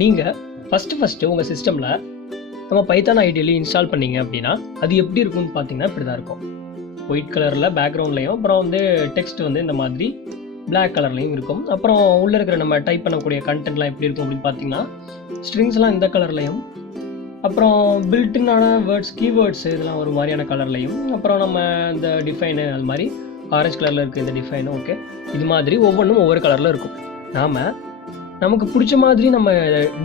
நீங்கள் ஃபஸ்ட்டு உங்கள் சிஸ்டமில் நம்ம பைத்தான் ஐடியலி இன்ஸ்டால் பண்ணிங்க அப்படின்னா அது எப்படி இருக்கும்னு பார்த்தீங்கன்னா இப்படி தான் இருக்கும். ஒயிட் கலரில் பேக்ரவுண்ட்லையும் அப்புறம் வந்து டெக்ஸ்ட் வந்து இந்த மாதிரி பிளாக் கலர்லையும் இருக்கும். அப்புறம் உள்ளே இருக்கிற நம்ம டைப் பண்ணக்கூடிய கண்டென்ட்லாம் எப்படி இருக்கும் அப்படின்னு பார்த்தீங்கன்னா ஸ்ட்ரிங்ஸ்லாம் இந்த கலர்லையும், அப்புறம் பில்டின்னான வேர்ட்ஸ் கீவேர்ட்ஸ் இதெல்லாம் ஒரு மாதிரியான கலர்லையும், அப்புறம் நம்ம இந்த டிஃபைனு அது மாதிரி ஆரஞ்சு கலரில் இருக்குது இந்த டிஃபைனு. ஓகே, இது மாதிரி ஒவ்வொன்றும் ஒவ்வொரு கலரில் இருக்கும். நமக்கு பிடிச்ச மாதிரி நம்ம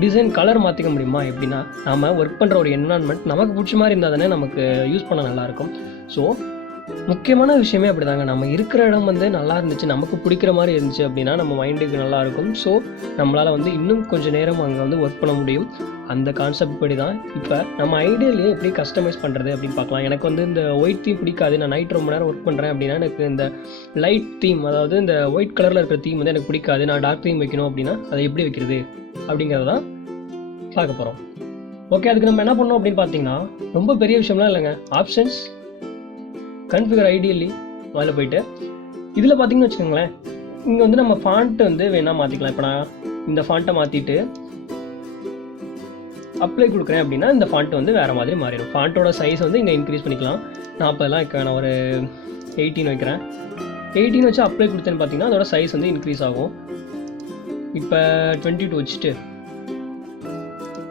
டிசைன் கலர் மாற்றிக்க முடியுமா? எப்படின்னா நாம் ஒர்க் பண்ணுற ஒரு என்விரான்மெண்ட் நமக்கு பிடிச்ச மாதிரி இருந்தால் தானே நமக்கு யூஸ் பண்ண நல்லாயிருக்கும். ஸோ முக்கியமான விஷயமே அப்படி தாங்க. நம்ம இருக்கிற இடம் வந்து நல்லா இருந்துச்சு, நமக்கு பிடிக்கிற மாதிரி இருந்துச்சு அப்படின்னா நம்ம மைண்டுக்கு நல்லாயிருக்கும். ஸோ நம்மளால் வந்து இன்னும் கொஞ்சம் நேரம் அங்கே வந்து ஒர்க் பண்ண முடியும். அந்த கான்செப்ட் படி தான் இப்போ நம்ம ஐடியாலேயே எப்படி கஸ்டமைஸ் பண்ணுறது அப்படின்னு பார்க்கலாம். எனக்கு வந்து இந்த ஒயிட் தீம் பிடிக்காது, நான் நைட் ரொம்ப நேரம் ஒர்க் பண்ணுறேன் அப்படின்னா எனக்கு இந்த லைட் தீம், அதாவது இந்த ஒயிட் கலரில் இருக்கிற தீம் வந்து எனக்கு பிடிக்காது, நான் டார்க் தீம் வைக்கணும் அப்படின்னா அதை எப்படி வைக்கிறது அப்படிங்கிறத தான் பார்க்க போகிறோம். ஓகே, அதுக்கு நம்ம என்ன பண்ணோம் அப்படின்னு பார்த்தீங்கன்னா ரொம்ப பெரிய விஷயம்லாம் இல்லைங்க. ஆப்ஷன்ஸ், கன்ஃபிகர் ஐடியலி அதில் போயிட்டு இதில் பார்த்தீங்கன்னு வச்சுக்கோங்களேன், இங்கே வந்து நம்ம ஃபாண்ட்டு வந்து வேணால் மாற்றிக்கலாம். இப்போ நான் இந்த ஃபாண்ட்டை மாற்றிட்டு அப்ளை கொடுக்குறேன் அப்படின்னா இந்த ஃபாண்ட் வந்து வேறு மாதிரி மாறிடும். ஃபாண்ட்டோட சைஸ் வந்து இங்கே இன்க்ரீஸ் பண்ணிக்கலாம். 40 வைக்க நான் ஒரு 18 வைக்கிறேன். 18 வச்சு அப்ளை கொடுத்தேன்னு பார்த்தீங்கன்னா அதோட சைஸ் வந்து இன்க்ரீஸ் ஆகும். இப்போ 22 வச்சுட்டு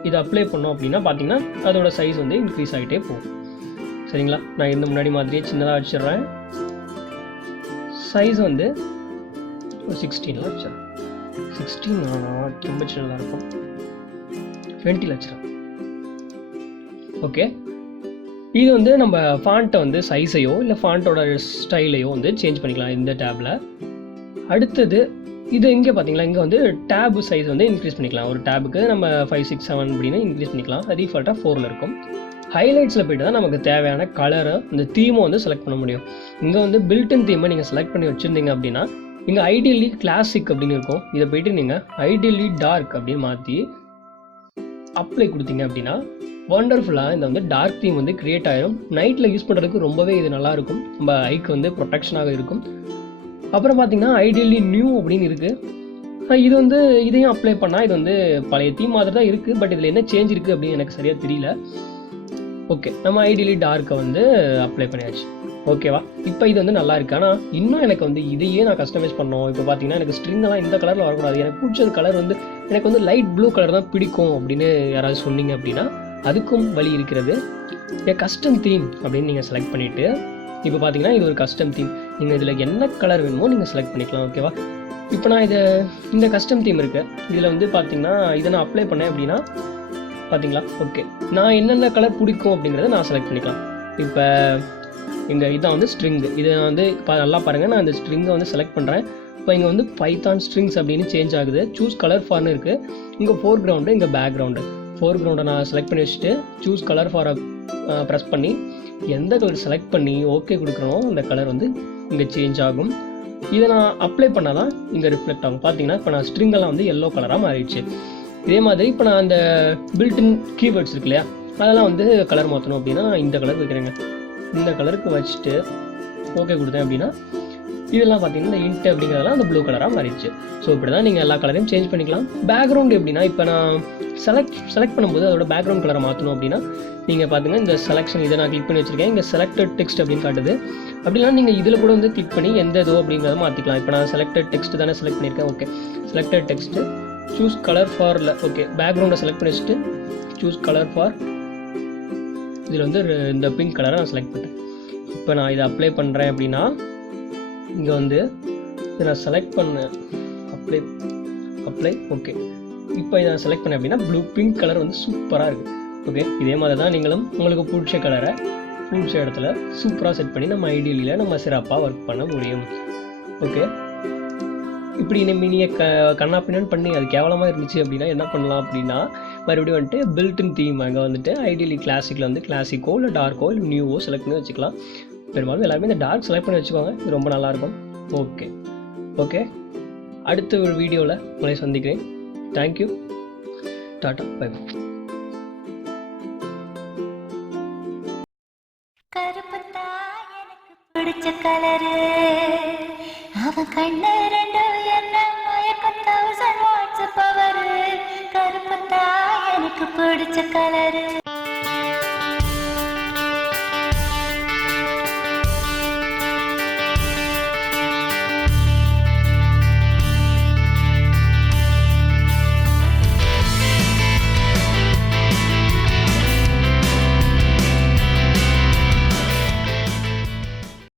இதை அப்ளை பண்ணோம் அப்படின்னா பார்த்தீங்கன்னா அதோட சைஸ் வந்து இன்க்ரீஸ் ஆகிட்டே போகும். சரிங்களா? நான் இந்த முன்னாடி மாதிரியே சின்னதாக வச்சிடுறேன். சைஸ் வந்து ஒரு 16 வச்சிடறேன். 16 ரொம்ப சின்னதாக இருக்கும். 20 வச்சிடறேன். ஓகே, இது வந்து நம்ம ஃபாண்ட்டை வந்து சைஸையோ இல்லை ஃபாண்ட்டோட ஸ்டைலையோ வந்து சேஞ்ச் பண்ணிக்கலாம் இந்த டேப்பில். அடுத்தது இது இங்கே பார்த்தீங்களா, இங்கே வந்து டேப் சைஸ் வந்து இன்க்ரீஸ் பண்ணிக்கலாம். ஒரு டேபுக்கு நம்ம 5, 6, 7 அப்படின்னு இன்க்ரீஸ் பண்ணிக்கலாம். அது டிஃபால்ட்டாக 4 இருக்கும். ஹைலைட்ஸில் போய்ட்டு தான் நமக்கு தேவையான கலரை இந்த தீமை வந்து செலக்ட் பண்ண முடியும். இங்கே வந்து பில்டின் தீமை நீங்கள் செலக்ட் பண்ணி வச்சுருந்தீங்க அப்படின்னா இங்கே ஐடியலி கிளாசிக் அப்படின்னு இருக்கும். இதை போய்ட்டு நீங்கள் ஐடியலி டார்க் அப்படின்னு மாற்றி அப்ளை கொடுத்தீங்க அப்படின்னா வண்டர்ஃபுல்லாக இந்த வந்து டார்க் தீம் வந்து க்ரியேட் ஆகிடும். நைட்டில் யூஸ் பண்ணுறதுக்கு ரொம்பவே இது நல்லாயிருக்கும். நம்ம ஐக்கு வந்து ப்ரொடெக்ஷனாக இருக்கும். அப்புறம் பார்த்தீங்கன்னா ஐடியலி நியூ அப்படின்னு இருக்குது. இது வந்து இதையும் அப்ளை பண்ணால் இது வந்து பழைய தீம் மாதிரி தான் இருக்குது. பட் இதில் என்ன சேஞ்ச் இருக்குது அப்படின்னு எனக்கு சரியாக தெரியல. ஓகே, நம்ம ஐடியலி டார்க்கை வந்து அப்ளை பண்ணியாச்சு. ஓகேவா? இப்போ இது வந்து நல்லா இருக்குது. ஆனால் இன்னும் எனக்கு வந்து இதையே நான் கஸ்டமைஸ் பண்ணோம். இப்போ பார்த்தீங்கன்னா எனக்கு ஸ்ட்ரிங்கெல்லாம் இந்த கலரில் வரக்கூடாது, எனக்கு பிடிச்சது கலர் வந்து எனக்கு வந்து லைட் ப்ளூ கலர் தான் பிடிக்கும் அப்படின்னு யாராவது சொன்னீங்க அப்படின்னா அதுக்கும் வழி இருக்கிறது. கஸ்டம் தீம் அப்படின்னு நீங்கள் செலக்ட் பண்ணிவிட்டு இப்போ பார்த்தீங்கன்னா இது ஒரு கஸ்டம் தீம். நீங்கள் இதில் என்ன கலர் வேணுமோ நீங்கள் செலக்ட் பண்ணிக்கலாம். ஓகேவா? இப்போ நான் இந்த கஸ்டம் தீம் இருக்குது, இதில் வந்து பார்த்தீங்கன்னா இதை நான் அப்ளை பண்ணேன் அப்படின்னா பார்த்தீங்களா? ஓகே, நான் என்னென்ன கலர் பிடிக்கும் அப்படிங்கிறத நான் செலக்ட் பண்ணிக்கலாம். இப்போ இதான் வந்து ஸ்ட்ரிங்கு. இதை வந்து நல்லா பாருங்கள், நான் இந்த ஸ்ட்ரிங்கை வந்து செலக்ட் பண்ணுறேன். இப்போ இங்கே வந்து பைத்தான் ஸ்ட்ரிங்ஸ் அப்படின்னு சேஞ்ச் ஆகுது. சூஸ் கலர் ஃபார்னு இருக்குது. இங்கே ஃபோர்க்ரவுண்டு, இங்கே பேக்ரவுண்டு. ஃபோர்க்ரவுண்டை நான் செலக்ட் பண்ணி வச்சுட்டு சூஸ் கலர் ஃபாரை ப்ரெஸ் பண்ணி எந்த கலர் செலக்ட் பண்ணி ஓகே கொடுக்குறோம் அந்த கலர் வந்து இங்கே சேஞ்ச் ஆகும். இதை நான் அப்ளை பண்ணால் தான் இங்கே ரிஃப்ளெக்ட் ஆகும். பார்த்தீங்கன்னா இப்போ நான் ஸ்ட்ரிங்கெல்லாம் வந்து எல்லோ கலராக மாறிடுச்சு. இதே மாதிரி இப்போ நான் அந்த பில்டின் கீவேர்ட்ஸ் இருக்கு இல்லையா, அதெல்லாம் வந்து கலர் மாற்றணும் அப்படின்னா இந்த கலர் வைக்கிறேங்க. இந்த கலருக்கு வச்சுட்டு ஓகே கொடுத்தேன் அப்படின்னா இதெல்லாம் பார்த்தீங்கன்னா இந்த இன்ட் அப்படிங்கிறதெல்லாம் அந்த ப்ளூ கலராக மாறிடுச்சு. ஸோ இப்படி தான் நீங்கள் எல்லா கலரையும் சேஞ்ச் பண்ணிக்கலாம். பேக்ரவுண்ட் எப்படின்னா இப்போ நான் செலக்ட் பண்ணும்போது அதோட பேக்ரவுண்ட் கலரை மாற்றணும் அப்படின்னா நீங்கள் பார்த்தீங்கன்னா இந்த செலெக்ஷன் இதை நான் கிளிக் பண்ணி வச்சுருக்கேன். இங்கே செலக்டட் டெக்ஸ்ட் அப்படின்னு காட்டுது. அப்படின்னா நீங்கள் இதில் கூட வந்து கிளிக் பண்ணி எந்த இதோ அப்படிங்கிறத மாற்றிக்கலாம். இப்போ நான் செலக்டட் டெக்ஸ்ட் தானே செலக்ட் பண்ணியிருக்கேன். Okay, selected text choose colour ஃபாரில் ஓகே பேக்ரவுண்டை செலக்ட் பண்ணி வச்சுட்டு சூஸ் கலர் ஃபார் இதில் வந்து இந்த பிங்க் கலரை நான் செலக்ட் பண்ணுறேன். இப்போ நான் இதை அப்ளை பண்ணுறேன் அப்படின்னா இங்கே வந்து இதை நான் செலக்ட் பண்ணேன். அப்ளை ஓகே, இப்போ இதை நான் செலக்ட் பண்ணேன் அப்படின்னா பிங்க் கலர் வந்து சூப்பராக இருக்குது. ஓகே, இதே மாதிரி தான் நீங்களும் உங்களுக்கு பிடிச்ச கலரை பிடிச்ச இடத்துல சூப்பராக செட் பண்ணி நம்ம ஐடியலியில் நம்ம சிறப்பாக ஒர்க் பண்ண முடியும். ஓகே, இப்படி நீங்கள் கண்ணாப்பின்னு பண்ணி அது கேவலமாக இருந்துச்சு அப்படின்னா என்ன பண்ணலாம் அப்படின்னா மறுபடியும் வந்துட்டு பில்டின் தீம் அங்கே வந்துட்டு ஐடியலி கிளாசிக்கில் வந்து கிளாசிக்கோ இல்லை டார்க்கோ இல்லை நியூவோ செலக்ட் பண்ணி வச்சுக்கலாம். பெரும்பாலும் எல்லாருமே இந்த டார்க் செலக்ட் பண்ணி வச்சுக்கோங்க, இது ரொம்ப நல்லாயிருக்கும். ஓகே, அடுத்த ஒரு வீடியோவில் உங்களை சந்திக்கிறேன். Thank you, tata, bye bye. பிடிச்ச கலரு அவன் கண்ணு ரெண்டு என்ன மயக்கம் 1000 வாட்ஸ் பவரு கருப்பத்தா கலரு